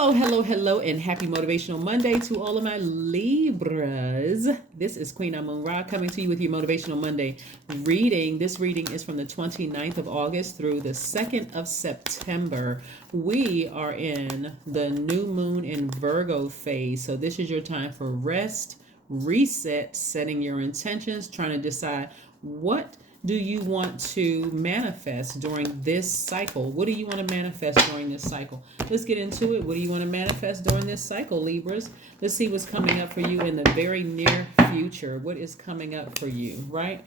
Hello, and happy Motivational Monday to all of my Libras. This is Queen Amun Ra coming to you with your Motivational Monday reading. This reading is from the 29th of August through the 2nd of September. We are in the new moon in Virgo phase, so this is your time for rest, reset, setting your intentions, trying to decide what do you want to manifest during this cycle? What do you want to manifest during this cycle? Let's get into it. What do you want to manifest during this cycle, Libras? Let's see what's coming up for you in the very near future. What is coming up for you, right?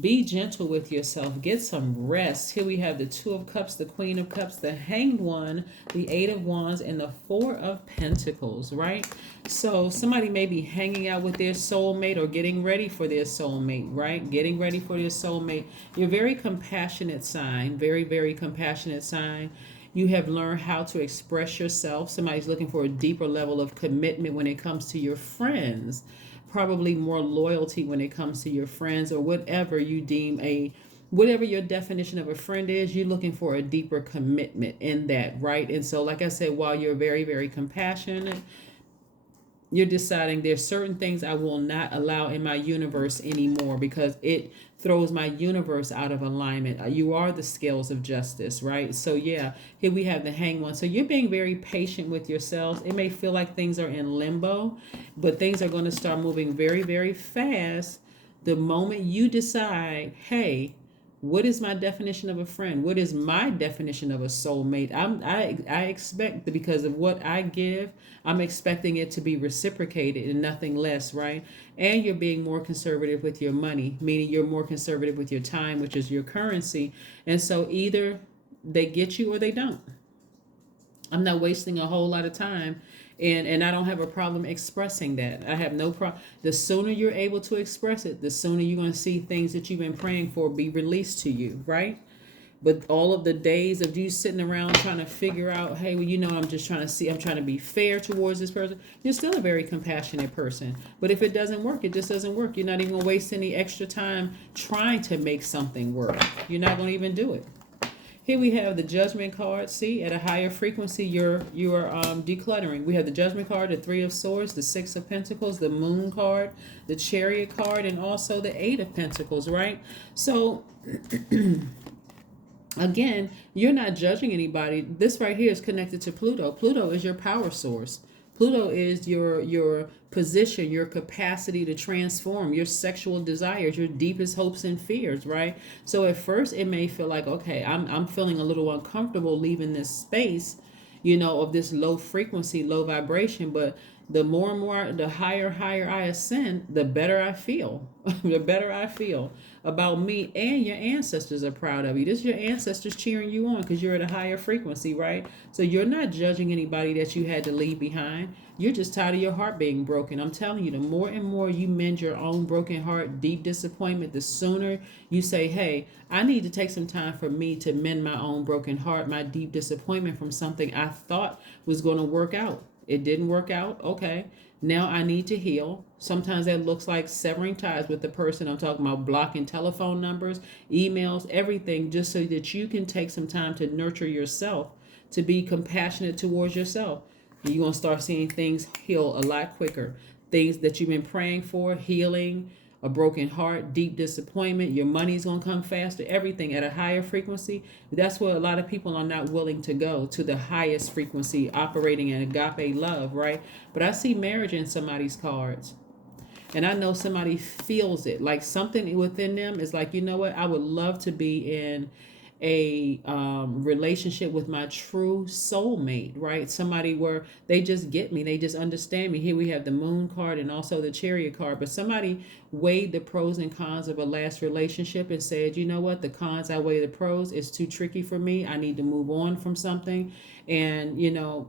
Be gentle with yourself. Get some rest. Here we have the Two of Cups, the Queen of Cups, the Hanged One, the Eight of Wands, and the Four of Pentacles, right? So somebody may be hanging out with their soulmate or getting ready for their soulmate, right? Getting ready for their soulmate. You're very compassionate sign, very, very compassionate sign. You have learned how to express yourself. Somebody's looking for a deeper level of commitment when it comes to your friends. Probably more loyalty when it comes to your friends or whatever you deem whatever your definition of a friend is. You're looking for a deeper commitment in that, right? And so, like I said, while you're very, very compassionate, you're deciding there's certain things I will not allow in my universe anymore because it throws my universe out of alignment. You are the scales of justice, right? So yeah, here we have the Hanged One. So you're being very patient with yourselves. It may feel like things are in limbo, but things are going to start moving very, very fast the moment you decide, hey, what is my definition of a friend? What is my definition of a soulmate? I expect that because of what I give, I'm expecting it to be reciprocated and nothing less, right? And you're being more conservative with your money, meaning you're more conservative with your time, which is your currency. And so either they get you or they don't. I'm not wasting a whole lot of time. And I don't have a problem expressing that. I have no problem. The sooner you're able to express it, the sooner you're going to see things that you've been praying for be released to you, right? But all of the days of you sitting around trying to figure out, hey, well, I'm just trying to see, I'm trying to be fair towards this person. You're still a very compassionate person. But if it doesn't work, it just doesn't work. You're not even going to waste any extra time trying to make something work. You're not going to even do it. Here we have the Judgment card. See, at a higher frequency, you're decluttering. We have the Judgment card, the Three of Swords, the Six of Pentacles, the Moon card, the Chariot card, and also the Eight of Pentacles, right? So, again, you're not judging anybody. This right here is connected to Pluto. Pluto is your power source. Pluto is your position, your capacity to transform, your sexual desires, your deepest hopes and fears, right? So at first it may feel like, okay, I'm feeling a little uncomfortable leaving this space, of this low frequency, low vibration, but the more and more, the higher I ascend, the better I feel. The better I feel about me, and your ancestors are proud of you. This is your ancestors cheering you on because you're at a higher frequency, right? So you're not judging anybody that you had to leave behind. You're just tired of your heart being broken. I'm telling you, the more and more you mend your own broken heart, deep disappointment, the sooner you say, hey, I need to take some time for me to mend my own broken heart, my deep disappointment from something I thought was going to work out. It didn't work out. Okay. Now I need to heal. Sometimes that looks like severing ties with the person. I'm talking about blocking telephone numbers, emails, everything, just so that you can take some time to nurture yourself, to be compassionate towards yourself. You're going to start seeing things heal a lot quicker. Things that you've been praying for, healing, a broken heart, deep disappointment, your money's going to come faster, everything at a higher frequency. That's where a lot of people are not willing to go, to the highest frequency, operating in agape love, right? But I see marriage in somebody's cards. And I know somebody feels it, like something within them is like, you know what, I would love to be in a relationship with my true soulmate, right? Somebody where they just get me, they just understand me. Here we have the Moon card and also the Chariot card, but somebody weighed the pros and cons of a last relationship and said, you know what, the cons outweigh the pros. It's too tricky for me. I need to move on from something. And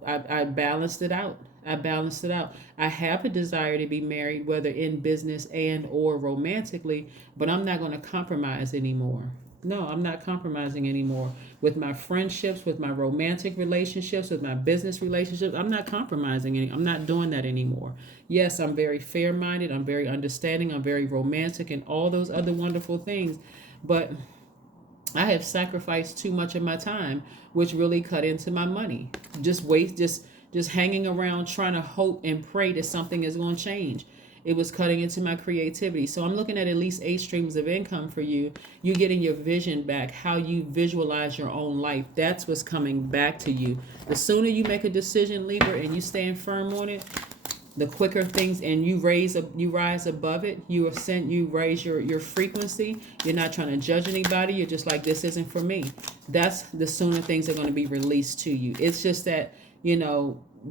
I balanced it out. I have a desire to be married, whether in business and or romantically, but I'm not going to compromise anymore. No, I'm not compromising anymore with my friendships, with my romantic relationships, with my business relationships. I'm not compromising. I'm not doing that anymore. Yes, I'm very fair-minded. I'm very understanding. I'm very romantic and all those other wonderful things. But I have sacrificed too much of my time, which really cut into my money. Just just hanging around trying to hope and pray that something is going to change. It was cutting into my creativity. So I'm looking at least 8 streams of income for you. You're getting your vision back, how you visualize your own life. That's what's coming back to you. The sooner you make a decision, Libra, and you stand firm on it, the quicker things, and you rise above it. You ascend, you raise your frequency. You're not trying to judge anybody. You're just like, this isn't for me. That's the sooner things are going to be released to you. It's just that,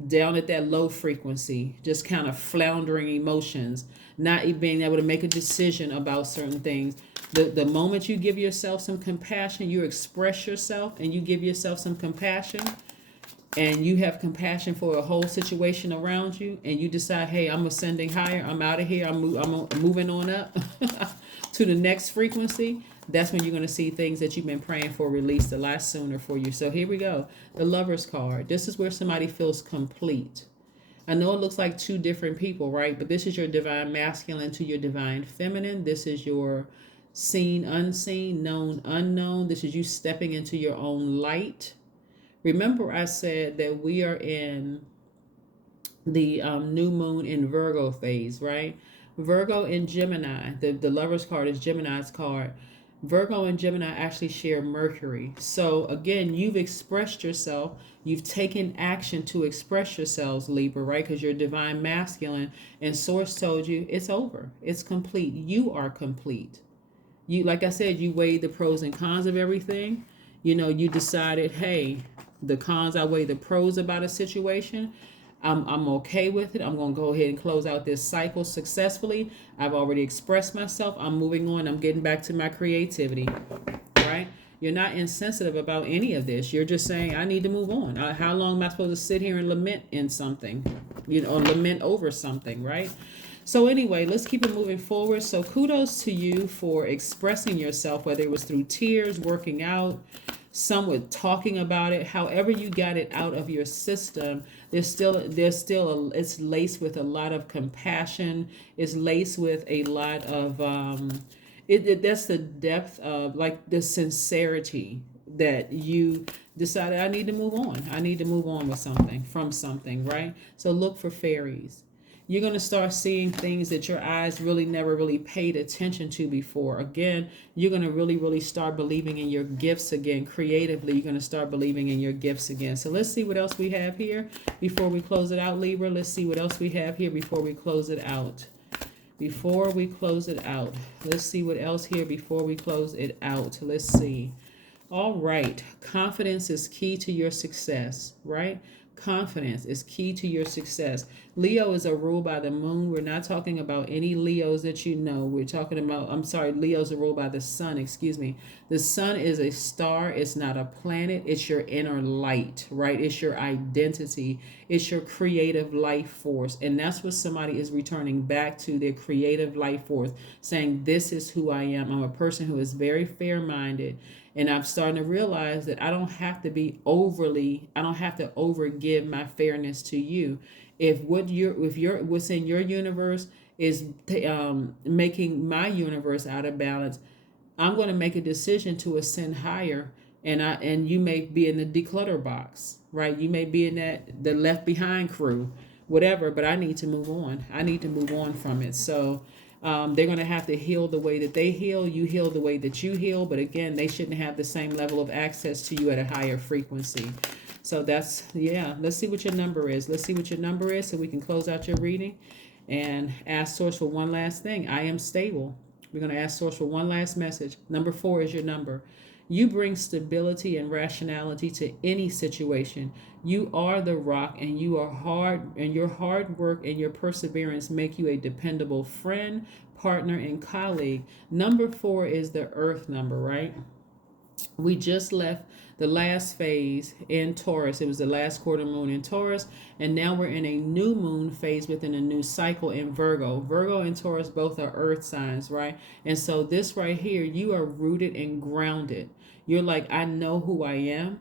down at that low frequency, just kind of floundering emotions, not even being able to make a decision about certain things. The moment you give yourself some compassion, you express yourself and you give yourself some compassion, and you have compassion for a whole situation around you, and you decide, hey, I'm ascending higher, I'm out of here, I'm moving on up to the next frequency, that's when you're going to see things that you've been praying for released a lot sooner for you. So here we go. The Lover's card. This is where somebody feels complete. I know it looks like 2 different people, right? But this is your divine masculine to your divine feminine. This is your seen, unseen, known, unknown. This is you stepping into your own light. Remember, I said that we are in the new moon in Virgo phase, right? Virgo and Gemini. The Lover's card is Gemini's card. Virgo and Gemini actually share Mercury. So again, you've expressed yourself. You've taken action to express yourselves, Libra, right? Because you're divine masculine, and Source told you it's over. It's complete. You are complete. You, like I said, you weighed the pros and cons of everything. You decided, hey, the cons outweigh the pros about a situation. I'm okay with it. I'm going to go ahead and close out this cycle successfully. I've already expressed myself. I'm moving on. I'm getting back to my creativity, right? You're not insensitive about any of this. You're just saying, I need to move on. How long am I supposed to sit here and lament in something, or lament over something, right? So anyway, let's keep it moving forward. So kudos to you for expressing yourself, whether it was through tears, working out, some with talking about it, however you got it out of your system. It's laced with a lot of compassion. It's laced with a lot of that's the depth of, like, the sincerity that you decided, I need to move on. I need to move on with something, from something, right? So look for fairies. You're going to start seeing things that your eyes really never really paid attention to before. Again, you're going to really start believing in your gifts again. Creatively, you're going to start believing in your gifts again. So let's see what else we have here before we close it out, Libra. Let's see what else we have here before we close it out. Before we close it out. Let's see what else here before we close it out. Let's see. All right. Confidence is key to your success, right? Confidence is key to your success. Leo is a rule by the moon. We're not talking about any Leos that you know. We're talking about, Leo's a rule by the sun, excuse me. The sun is a star. It's not a planet. It's your inner light, right? It's your identity. It's your creative life force. And that's what somebody is returning back to, their creative life force, saying, this is who I am. I'm a person who is very fair-minded. And I'm starting to realize that I don't have to overgive my fairness to you. If what's in your universe is making my universe out of balance, I'm going to make a decision to ascend higher. And you may be in the declutter box, right? You may be in the left behind crew, whatever, but I need to move on. I need to move on from it. So they're going to have to heal the way that they heal. You heal the way that you heal. But again, they shouldn't have the same level of access to you at a higher frequency. So let's see what your number is. Let's see what your number is so we can close out your reading and ask Source for one last thing. I am stable. We're going to ask Source for one last message. Number 4 is your number. You bring stability and rationality to any situation. You are the rock, and your hard work and your perseverance make you a dependable friend, partner, and colleague. Number 4 is the earth number, right? We just left the last phase in Taurus. It was the last quarter moon in Taurus, and now we're in a new moon phase within a new cycle in Virgo. Virgo and Taurus both are earth signs, right? And so this right here, you are rooted and grounded. You're like, I know who I am.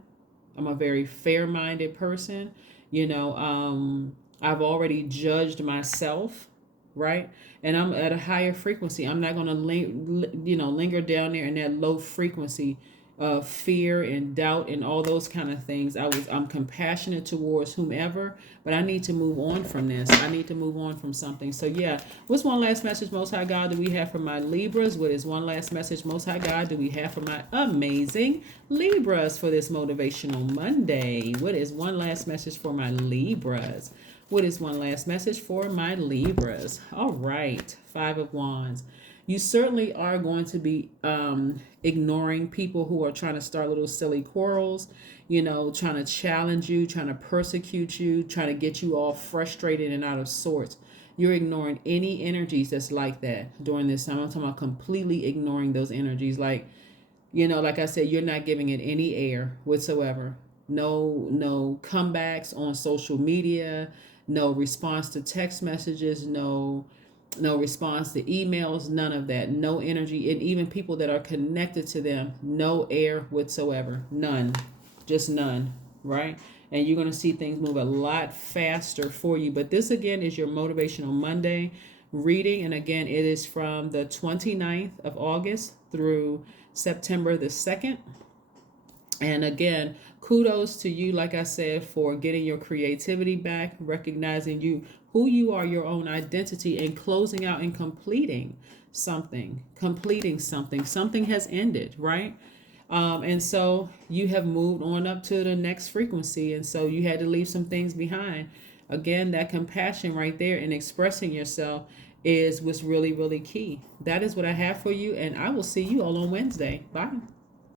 I'm a very fair-minded person. I've already judged myself, right? And I'm at a higher frequency. I'm not going to linger down there in that low frequency of fear and doubt and all those kind of things. I'm compassionate towards whomever, but I need to move on from this. I need to move on from something. So yeah, what's one last message, Most High God, do we have for my Libras? What is one last message, Most High God, do we have for my amazing Libras for this Motivational Monday? What is one last message for my Libras? What is one last message for my Libras? All right, Five of Wands. You certainly are going to be ignoring people who are trying to start little silly quarrels, trying to challenge you, trying to persecute you, trying to get you all frustrated and out of sorts. You're ignoring any energies that's like that during this time. I'm talking about completely ignoring those energies. Like I said, you're not giving it any air whatsoever. No comebacks on social media, no response to text messages, no response to emails, none of that. No energy. And even people that are connected to them, no air whatsoever. None. Just none. Right? And you're going to see things move a lot faster for you. But this, again, is your Motivational Monday reading. And again, it is from the 29th of August through September the 2nd. And again, kudos to you, like I said, for getting your creativity back, recognizing who you are, your own identity, and closing out and completing something. Something has ended, right? And so you have moved on up to the next frequency. And so you had to leave some things behind. Again, that compassion right there and expressing yourself is what's really, really key. That is what I have for you. And I will see you all on Wednesday. Bye.